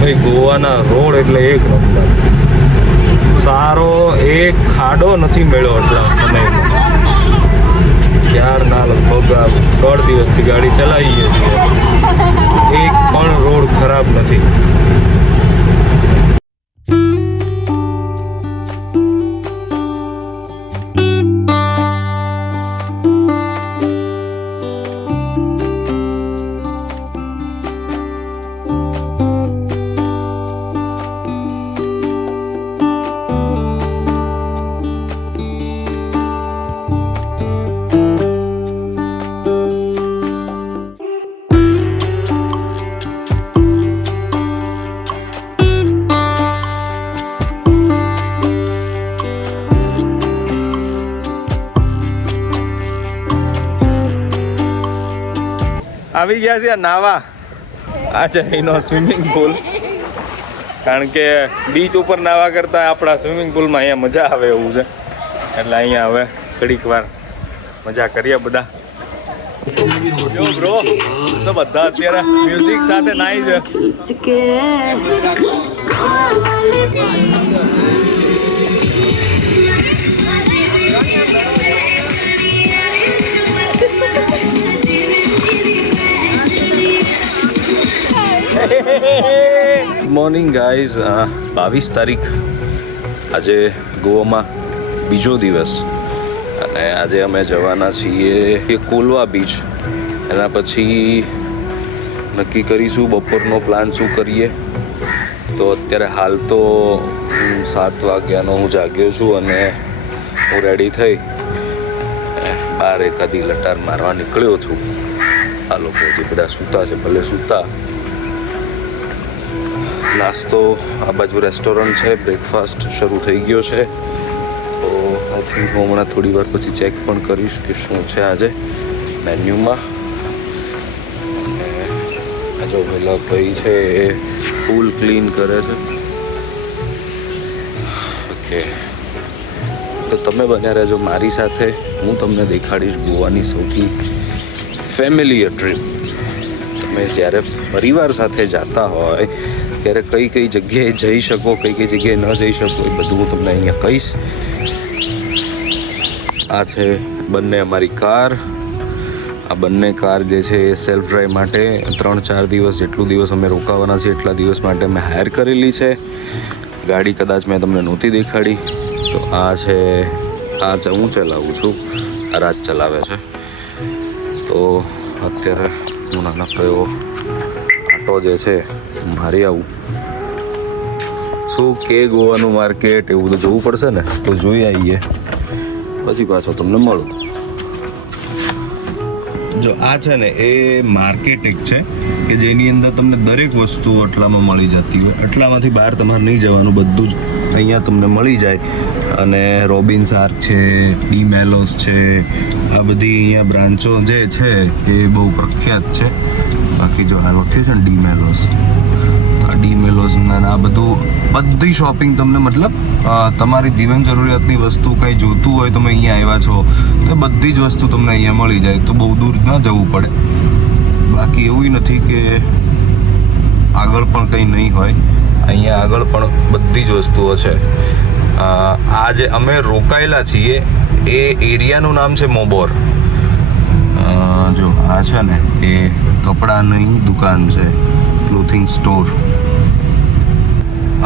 ભાઈ ગોવાના રોડ એટલે એક નંબર. સારો એક ખાડો નથી મળ્યો એટલા સમયમાં. ત્યારના લગભગ 3 દિવસથી ગાડી ચલાવીએ છીએ, એક પણ રોડ ખરાબ નથી. આવી ગયા છે નાવા. આ છે એનો સ્વિમિંગ પુલ. કારણ કે બીચ ઉપર નાવા કરતા આપણા સ્વિમિંગ પુલમાં અહીંયા મજા આવે એવું છે, એટલે અહીંયા હવે ઘડીક વાર મજા કરીએ બધા. જો બ્રો તો બધા અત્યારે મ્યુઝિક સાથે નાઈ છે. Good morning guys. 22 તારીખ આજે ગોવામાં બીજો દિવસ, અને આજે અમે જવાના છીએ કોલવા બીચ. એના પછી નક્કી કરીશું બપોરનો પ્લાન શું કરીએ. તો અત્યારે હાલ તો 7 વાગ્યાનો હું જાગ્યો છું અને હું રેડી થઈ બહાર એકાદી લટાર મારવા નીકળ્યો છું. આ લોકો જે બધા સૂતા છે ભલે સૂતા. નાસ્તો આ બાજુ રેસ્ટોરન્ટ છે, બ્રેકફાસ્ટ શરૂ થઈ ગયો છે. તો આઈ થિંક હું હમણાં થોડી વાર પછી ચેક પણ કરીશ કે શું છે આજે મેન્યુમાં. અને જો પેલા ભાઈ છે એ પુલ ક્લીન કરે છે. ઓકે, તો તમે બન્યા રહેજો મારી સાથે. હું તમને દેખાડીશ ગોવાની સૌથી ફેમિલિયર ટ્રીપ. તમે જ્યારે પરિવાર સાથે જતા હોય ત્યારે કઈ કઈ જગ્યાએ જઈ શકો, કઈ કઈ જગ્યાએ ન જઈ શકો, એ બધું હું તમને અહીંયા કહીશ. આ છે બંને અમારી કાર. આ બંને કાર જે છે એ સેલ્ફ ડ્રાઈવ માટે 3-4 દિવસ જેટલું દિવસ અમે રોકાવાના છીએ એટલા દિવસ માટે અમે હાયર કરેલી છે. ગાડી કદાચ મેં તમને નહોતી દેખાડી. તો આ છે, આ હું ચલાવું છું, આ રાજ ચલાવે છે. તો અત્યારે હું નાનકડો એવો આટો જે છે મારી આવું. શું કે ગોવાનું માર્કેટ એવું બધું જોવું પડશે ને, તો જોઈ આવીએ પછી પાછો તમને મળું. જો આ છે ને એ માર્કેટ એક છે કે જેની અંદર તમને દરેક વસ્તુ એટલામાં મળી જતી હોય. એટલામાંથી બહાર તમારે નહીં જવાનું, બધું જ અહીંયા તમને મળી જાય. અને રોબિન્સ આર્ક છે, ડી મેલોસ છે, આ બધી અહીંયા બ્રાન્ચો જે છે એ બહુ પ્રખ્યાત છે. બાકી જો આ લખ્યું છે ને ડી મેલોસ, આ ડી મેલોસના આ બધી શોપિંગ તમને મતલબ તમારી જીવન જરૂરિયાતની વસ્તુ કંઈ જોતું હોય તમે અહીંયા આવ્યા છો તો બધી જ વસ્તુ તમને અહીંયા મળી જાય. તો બહુ દૂર ન જવું પડે. બાકી એવું નથી કે આગળ પણ કંઈ નહીં હોય, અહીંયા આગળ પણ બધી જ વસ્તુઓ છે. આ જે અમે રોકાયેલા છીએ એ એરિયાનું નામ છે મોબોર. જો આ છે ને એ કપડાની દુકાન છે, ક્લોથિંગ સ્ટોર.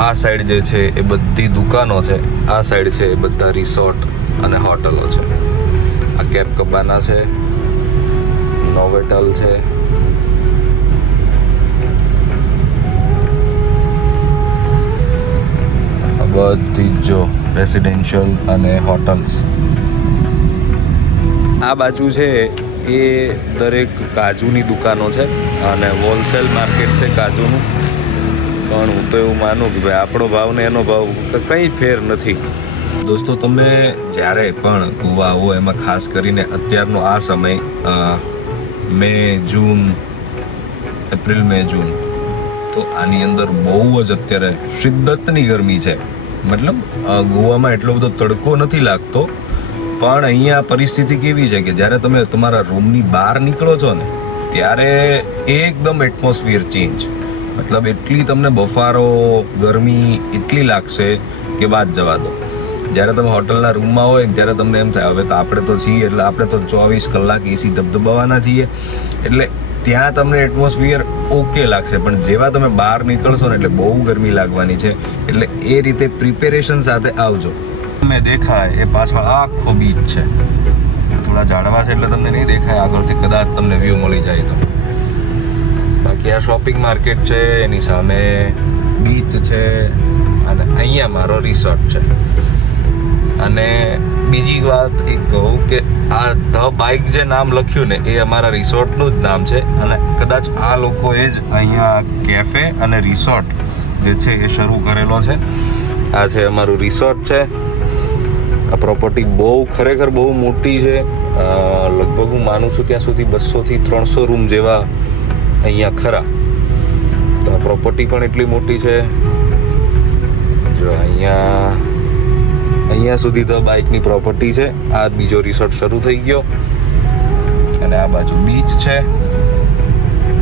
આ સાઈડ જે છે એ બધી દુકાનો છે. આ સાઈડ છે એ બધા રિસોર્ટ અને હોટલો છે. આ કેપ કબાના છે, નોવેટલ છે, બધી જો રેસિડેન્શિયલ અને હોટલ્સ. આ બાજુ છે એ દરેક કાજુની દુકાનો છે અને હોલસેલ માર્કેટ છે કાજુનું. પણ હું તો એવું માનું કે ભાઈ આપણો ભાવ ને એનો ભાવ કંઈ ફેર નથી. દોસ્તો તમે જ્યારે પણ ગોવા આવો, એમાં ખાસ કરીને અત્યારનો આ સમય મે જૂન, એપ્રિલ મે જૂન, તો આની અંદર બહુ જ અત્યારે શિદ્દતની ગરમી છે. મતલબ ગોવામાં એટલો બધો તડકો નથી લાગતો, પણ અહીંયા પરિસ્થિતિ કેવી છે કે જ્યારે તમે તમારા રૂમની બહાર નીકળો છો ને ત્યારે એકદમ એટમોસ્ફિયર ચેન્જ. મતલબ એટલી તમને બફારો ગરમી એટલી લાગશે કે વાત જવા દો. જ્યારે તમે હોટલના રૂમમાં હોય ત્યારે તમને એમ થાય હવે તો આપણે તો છીએ એટલે આપણે તો 24 કલાક એસી ધબધબાવાના છીએ એટલે ત્યાં તમને એટમોસ્ફિયર ઓકે લાગશે, પણ જેવા તમે બહાર નીકળશો ને એટલે બહુ ગરમી લાગવાની છે. એટલે એ રીતે પ્રિપેરેશન સાથે આવજો. તમને દેખાય એ પાછળ આખો બીચ છે, થોડા ઝાડવા છે એટલે તમને નહીં દેખાય, આગળથી કદાચ તમને વ્યૂ મળી જાય તો. બાકી આ શોપિંગ માર્કેટ છે, એની સામે બીચ છે અને અહીંયા મારો રિસોર્ટ છે. અને બીજી વાત એ કહું કે આ ધ બાઇક જે નામ લખ્યું ને એ અમારા રિસોર્ટનું જ નામ છે અને કદાચ આ લોકોએ જ અહીંયા કેફે અને રિસોર્ટ જે છે એ શરૂ કરેલો છે. આ છે અમારું રિસોર્ટ છે. આ પ્રોપર્ટી ખરેખર બહુ મોટી છે. લગભગ હું માનું છું ત્યાં સુધી 200 થી 300 રૂમ જેવા અહીંયા ખરા. તો આ પ્રોપર્ટી પણ એટલી મોટી છે. જો અહીંયા સુધી તો બાઇકની પ્રોપર્ટી છે. આ બીજો રિસોર્ટ શરૂ થઈ ગયો અને આ બાજુ બીચ છે.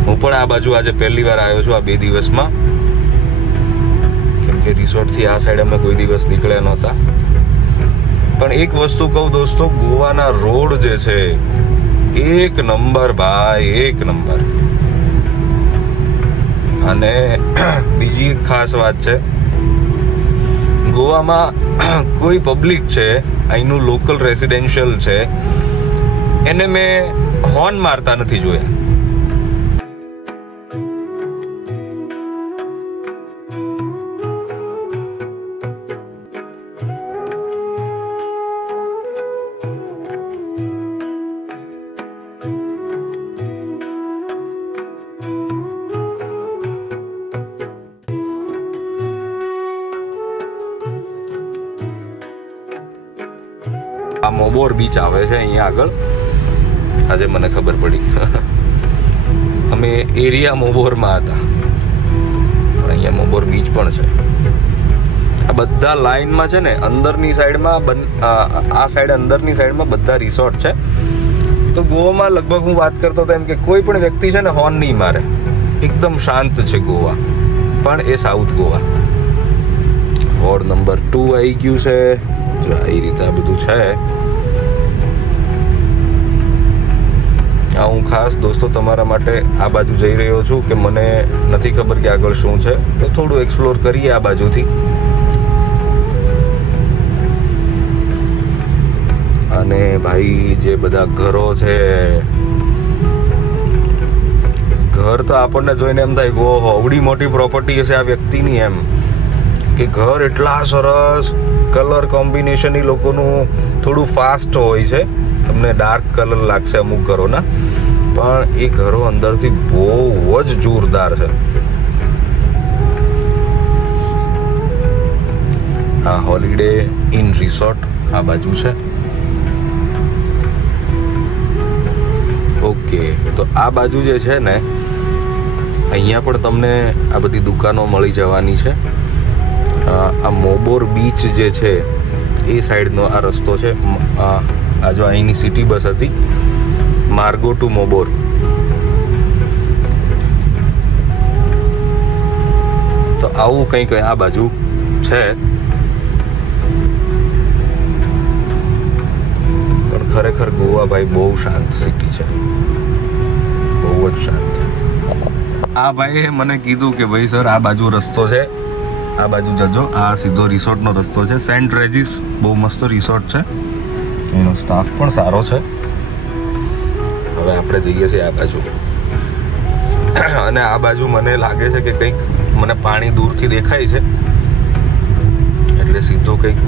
હું પણ આ બાજુ આજે પહેલી વાર આવ્યો છું આ 2 દિવસમાં, કેમ કે રિસોર્ટથી આ સાઈડ અમે કોઈ દિવસ નીકળ્યા નહોતા. પણ એક વસ્તુ કહું દોસ્તો, ગોવાના રોડ જે છે એક નંબર ભાઈ, એક નંબર. અને બીજી એક ખાસ વાત છે, ગોવામાં કોઈ પબ્લિક છે અહીંનું લોકલ રેસિડેન્શિયલ છે એને મેં હોર્ન મારતા નથી જોયા. આ મોબોર બીચ આવે છે અહીંયા આગળ, આજે મને ખબર પડી. અમે એરિયા મોબોરમાં હતા પણ અહીંયા મોબોર બીચ પણ છે. આ બધા લાઈનમાં છે ને અંદરની સાઈડમાં, આ સાઈડ અંદરની સાઈડમાં બધા રિસોર્ટ છે. તો ગોવામાં લગભગ હું વાત કરતો હતો એમ કે કોઈ પણ વ્યક્તિ છે ને હોર્ન નહીં મારે, એકદમ શાંત છે ગોવા. પણ એ સાઉથ ગોવા. વોર્ડ નંબર 2 આવી ગયું છે. જો એ રીતે આ બધું છે. હું ખાસ દોસ્તો તમારા માટે આ બાજુ જઈ રહ્યો છું કે મને નથી ખબર કે આગળ શું છે, તો થોડું એક્સપ્લોર કરીએ આ બાજુથી. અને ભાઈ જે બધા ઘરો છે, ઘર તો આપણને જોઈને એમ થાય કે ઓહો આવડી મોટી પ્રોપર્ટી હશે આ વ્યક્તિની, એમ કે ઘર એટલા સરસ. કલર કોમ્બિનેશન એ લોકોનું થોડું ફાસ્ટ હોય છે, તમને ડાર્ક કલર લાગશે અમુક ઘરોના, પણ એ ઘરો અંદરથી બહુ જ જોરદાર છે. આ હોલિડે ઇન રિસોર્ટ આ બાજુ છે. ઓકે, તો આ બાજુ જે છે ને અહીંયા પણ તમને આ બધી દુકાનો મળી જવાની છે. આ મોબોર બીચ જે છે એ સાઈડનો આ રસ્તો છે. આ જો અહીંની સિટી બસ હતી, માર્ગો ટુ મોબોર. તો આવું કંઈક આ બાજુ છે. પણ ખરેખર ગોવા ભાઈ બહુ શાંત સિટી છે, બહુ જ શાંત. આ ભાઈએ મને કીધું કે ભાઈ સર આ બાજુ રસ્તો છે, આ બાજુ જજો, આ સીધો રિસોર્ટનો રસ્તો છે. સેન્ટ રેજીસ બહુ મસ્ત રિસોર્ટ છે, એનો સ્ટાફ પણ સારો છે. હવે આપણે જઈએ છીએ આ બાજુ. અને આ બાજુ મને લાગે છે કે કંઈક મને પાણી દૂરથી દેખાય છે, એટલે સીધો કંઈક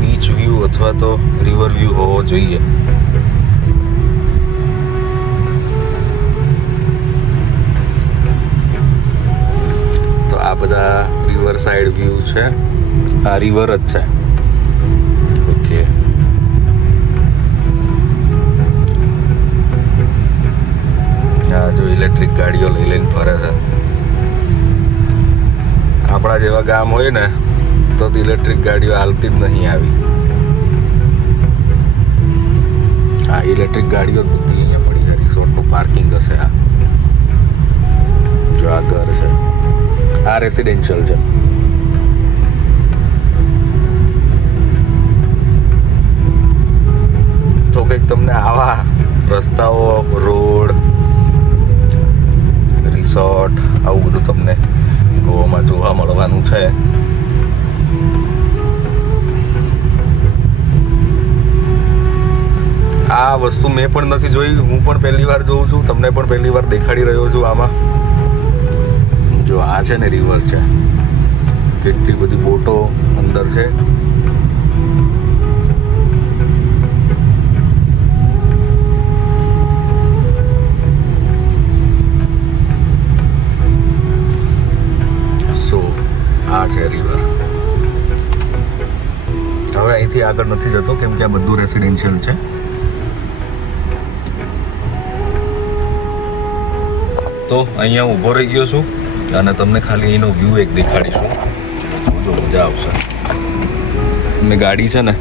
બીચ વ્યૂ અથવા તો રિવર વ્યૂ હોવો જોઈએ. તો આ બધા રિવર સાઈડ વ્યૂ છે. આ રિવર જ છે. ઓકે, આ જો ઇલેક્ટ્રિક ગાડીઓ લઈને ફરે છે. આપણા જેવા ગામ હોય ને તો ઇલેક્ટ્રિક ગાડીઓ હાલતી જ નહીં આવી. આ ઇલેક્ટ્રિક ગાડીઓ બધી અહીંયા પડી છે. રિસોર્ટનું પાર્કિંગ હશે. આ જો આ ઘર છે. આ રેસિડેન્શિયલ છે. તો કંઈક તમને આવા રસ્તાઓ, રોડ, રિસોર્ટ આવું બધું તમને ગોવામાં જોવા મળવાનું છે. આ વસ્તુ મેં પણ નથી જોઈ, હું પણ પહેલી વાર જોઉં છું, તમને પણ પહેલી વાર દેખાડી રહ્યો છું. આમાં જો આ છે ને રિવર છે, કેટલી બધી બોટો અંદર છે. આ છે રિવર. હવે અહીંથી આગળ નથી જતો કેમ કે આ બધું રેસિડેન્શિયલ છે. તો અહીંયા હું ઊભો રહી ગયો છું અને તમને ખાલી એનો વ્યૂ એક દેખાડીશું, જો મજા આવશે. મેં ગાડી છે ને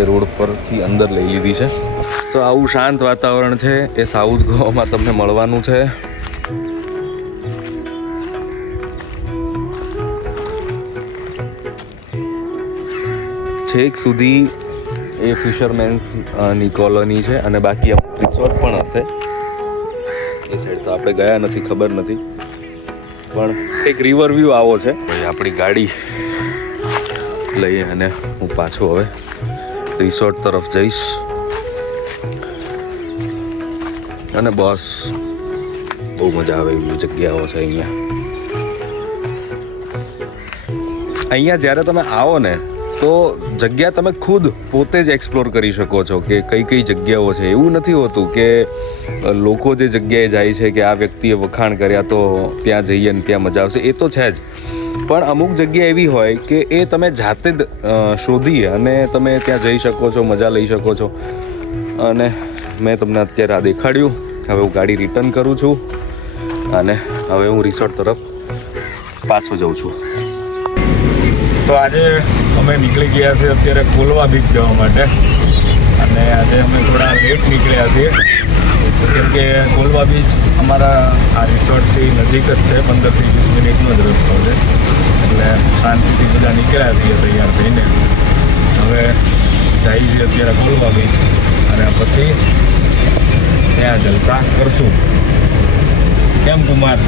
એ રોડ પરથી અંદર લઈ લીધી છે. તો આવું શાંત વાતાવરણ છે એ સાઉથ ગોવામાં તમને મળવાનું છે. છેક સુધી એ ફિશરમેન્સની કોલોની છે અને બાકી રિસોર્ટ પણ હશે. એ સાઈડ તો આપણે ગયા નથી, ખબર નથી, પણ એક રિવર વ્યૂ આવો છે. આપણી ગાડી લઈ અને હું પાછો હવે રિસોર્ટ તરફ જઈશ. અને બસ બહુ મજા આવે એવી જગ્યાઓ છે અહીંયા. અહીંયા જ્યારે તમે આવો ને તો જગ્યા તમે ખુદ પોતે જ એક્સપ્લોર કરી શકો છો કે કઈ કઈ જગ્યાઓ છે. એવું નથી હોતું કે લોકો જે જગ્યાએ જાય છે કે આ વ્યક્તિએ વખાણ કર્યા તો ત્યાં જઈએ ને ત્યાં મજા આવશે, એ તો છે જ. પણ અમુક જગ્યા એવી હોય કે એ તમે જાતે જ શોધી અને તમે ત્યાં જઈ શકો છો, મજા લઈ શકો છો. અને મેં તમને અત્યારે આ દેખાડ્યું. હવે હું ગાડી રિટર્ન કરું છું અને હવે હું રિસોર્ટ તરફ પાછો જાઉં છું. તો આજે અમે નીકળી ગયા છીએ અત્યારે કોલવા બીચ જવા માટે. અને આજે અમે થોડા લેટ નીકળ્યા છીએ કેમ કે કોલવા બીચ અમારા આ રિસોર્ટથી નજીક જ છે, 15 થી 20 મિનિટનો જ રસ્તો છે. એટલે શાંતિથી બધા નીકળ્યા છીએ તૈયાર થઈને. હવે જઈએ છીએ અત્યારે કોલવા બીચ અને પછી ત્યાં જલસા કરશું. કેમ કુમાર?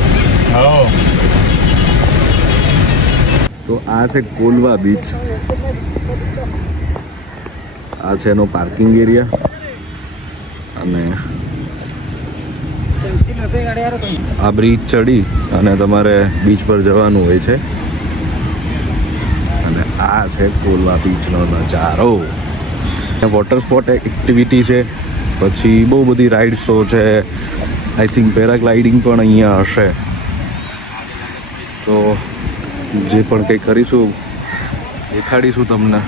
હા. તો આ છે કોલવા બીચ. આ છે એનો પાર્કિંગ એરિયા અને આ બ્રિજ ચડી અને તમારે બીચ પર જવાનું હોય છે. અને આ છે કોલવા બીચનો નજારો. વોટર સ્પોર્ટ એક્ટિવિટી છે, પછી બહુ બધી રાઇડ્સો છે. આઈ થિંક પેરાગ્લાઇડિંગ પણ અહીંયા હશે. તો જે પણ કંઈ કરીશું દેખાડીશું તમને.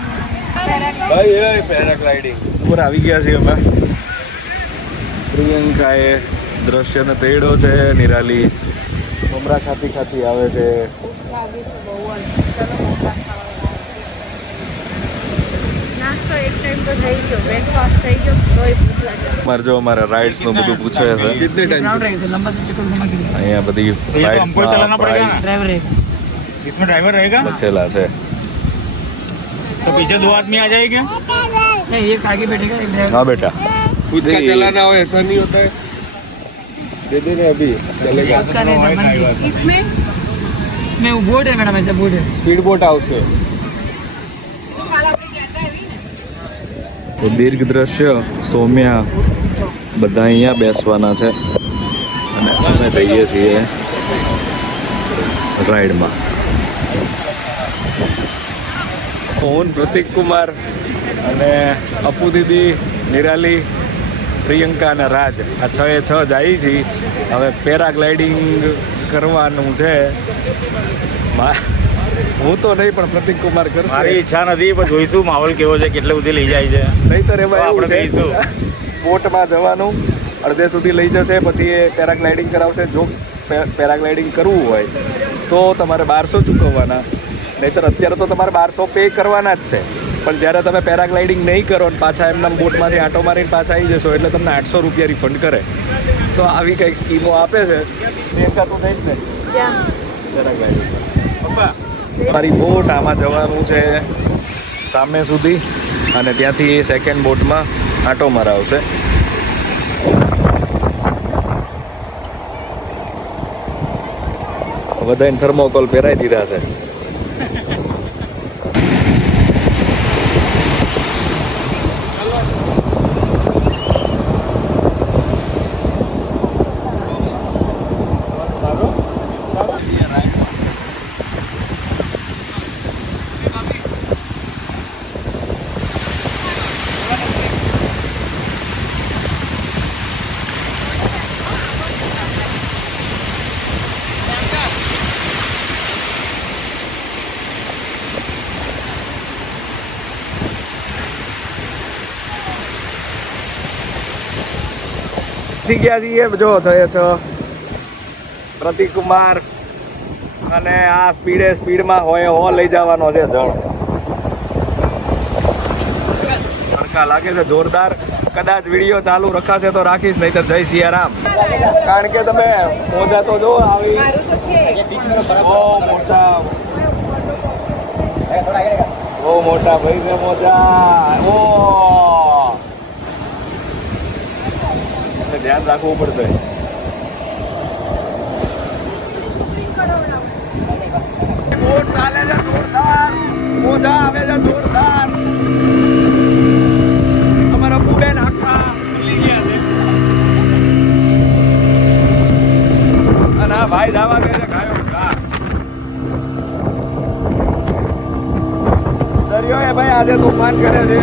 પેરાગ્લાઇડિંગ ઉપર આવી ગયા છીએ અમે. પ્રિયંકાએ દ્રશ્યને તેડો છે. નિરાલી મમરા ખાતી ખાતી આવે છે. મારે જો અમારા રાઇડ્સ નું બધું પૂછે છે. અહીંયા બધી इसमें ड्राइवर रहेगा લખેલા છે. तो पीछे 2 आदमी आ जाएंगे नहीं, एक आगे बैठेगा, एक ड्राइवर. हाँ बेटा, खुद का चलाना हो ऐसा नहीं होता है. दे देना अभी चलेगा. इसमें वो बोर्ड है मैडम, ऐसा बोर्ड है. स्पीड बोट हाउस है. તો દીર્ઘ દ્રશ્ય સૌમ્યા બધા અહીંયા બેસવાના છે અને અમે જઈએ છીએ રાઈડમાં. હું પ્રતિક કુમાર અને અપુ દીદી, નિરાલી, પ્રિયંકા અને રાજ આ 6 જાય છે. હવે પેરાગ્લાઇડિંગ કરવાનું છે. હું તો નહીં પણ પ્રતિક કુમાર કરશે. મારી ઈચ્છા નથી પણ જોઈશું માહોલ કેવો છે, કેટલે સુધી લઈ જાય છે. નહીં તો એમાં એવું આપણે છે બોટમાં જવાનું, અડધે સુધી લઈ જશે, પછી એ પેરાગ્લાઇડિંગ કરાવશે. જો પેરાગ્લાઇડિંગ કરવું હોય તો તમારે 1200 ચૂકવવાના, નહીંતર અત્યારે તો તમારે 1200 પે કરવાના જ છે. પણ જ્યારે તમે પેરાગ્લાઇડિંગ નહીં કરો અને પાછા એમના બોટમાંથી આંટો મારીને પાછા આવી જશો એટલે તમને 800 રૂપિયા રિફંડ કરે. તો આવી કંઈક સ્કીમો આપે છે. પ્રિયંકા તું નહીં જ ને પેરાગ્લાઇડિંગ મારી બોટ આમાં જવાનું છે સામે સુધી અને ત્યાંથી સેકન્ડ બોટમાં આંટો મરાવશે. બધાને થર્મોકોલ પહેરાઈ દીધા છે. પહોંચી ગયા છીએ. જો થયો છો પ્રતિક કુમાર અને આ સ્પીડમાં હોય હો લઈ જવાનો છે જળ. તડકા લાગે છે જોરદાર. કદાચ વિડીયો ચાલુ રખાશે તો રાખીશ, નહીતર જય સિયારામ. કારણ કે તમે મોજા તો જો આવી બહુ મોટા ભાઈ છે મોજા. ધ્યાન રાખવું પડશે. બોટ ચાલે છે જોરદાર, મોજા આવે છે જોરદાર. અમારા બુબેન આખા ખુલી ગયા છે અને આ ભાઈ દાવા કરે છે ગાયો ઘા. દરિયો એ ભાઈ આજે તોફાન કરે છે.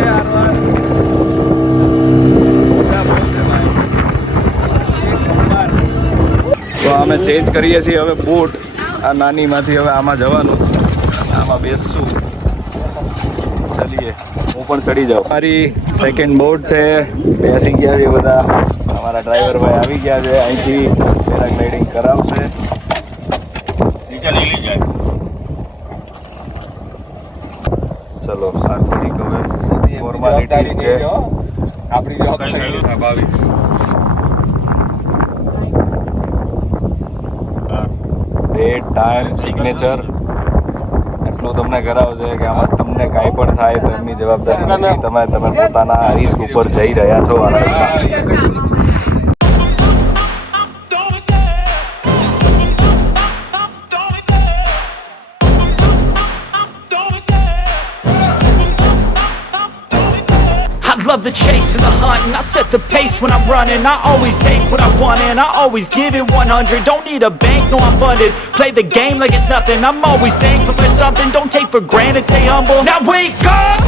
તો અમે ચેન્જ કરીએ છીએ હવે બોટ. આ નાનીમાંથી હવે આમાં જવાનું, આમાં બેસશું. ચલીએ, હું પણ ચડી જાઉં. મારી સેકન્ડ બોટ છે, બેસી ગયા છે બધા. અમારા ડ્રાઈવર ભાઈ આવી ગયા છે, અહીંથી પેરાગ્લાઇડિંગ કરાવશે. ચલો સાત્વિક હવે ફોર્માલિટી છે આપણી. ડેટ, ટાઈમ, સિગ્નેચર એટલું તમને કરાવશે કે આમાં તમને કાંઈ પણ થાય તો એમની જવાબદારી નથી. તમે પોતાના રિસ્ક ઉપર જઈ રહ્યા છો. Love the chase and the hunt, and I set the pace when I'm running. I always take what I want and I always give it 100. Don't need a bank, no I'm funded. Play the game like it's nothing. I'm always thankful for something. Don't take for granted, stay humble. Now wake up,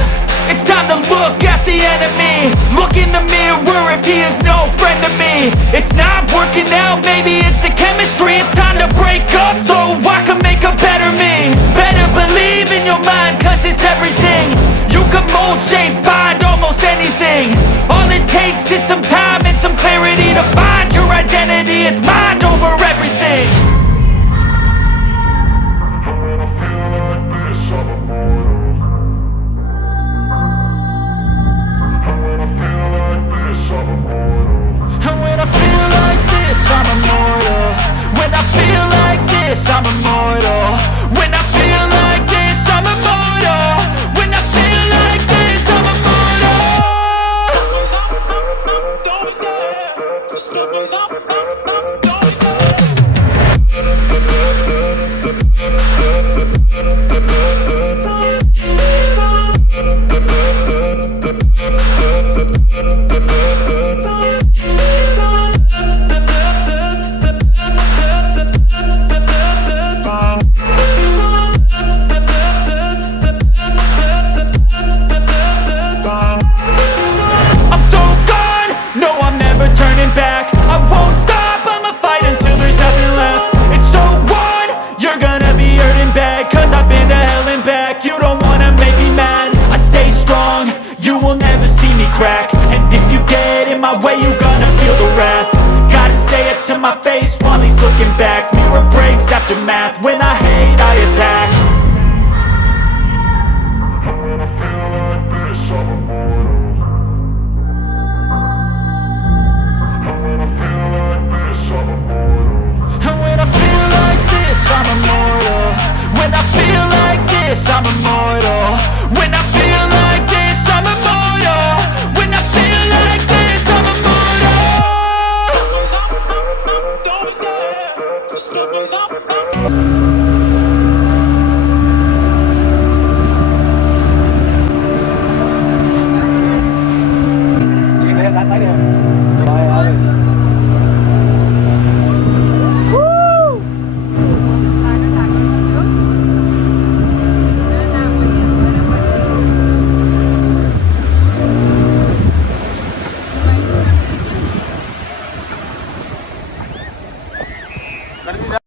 it's time to look at the enemy. Look in the mirror if he is no friend to me. It's not working out, maybe it's the chemistry. It's time to break up so I can make a better me. Better believe in your mind, cause it's everything. You can mold, shape, find almost anything. All it takes is some time and some clarity to find your identity. It's mind over everything. And when I feel like this, I'm immortal. When I feel like this, I'm immortal. When I feel like this, I'm immortal. When I feel like this, I'm immortal. Don't be scared. Just step it up. કરી દીધા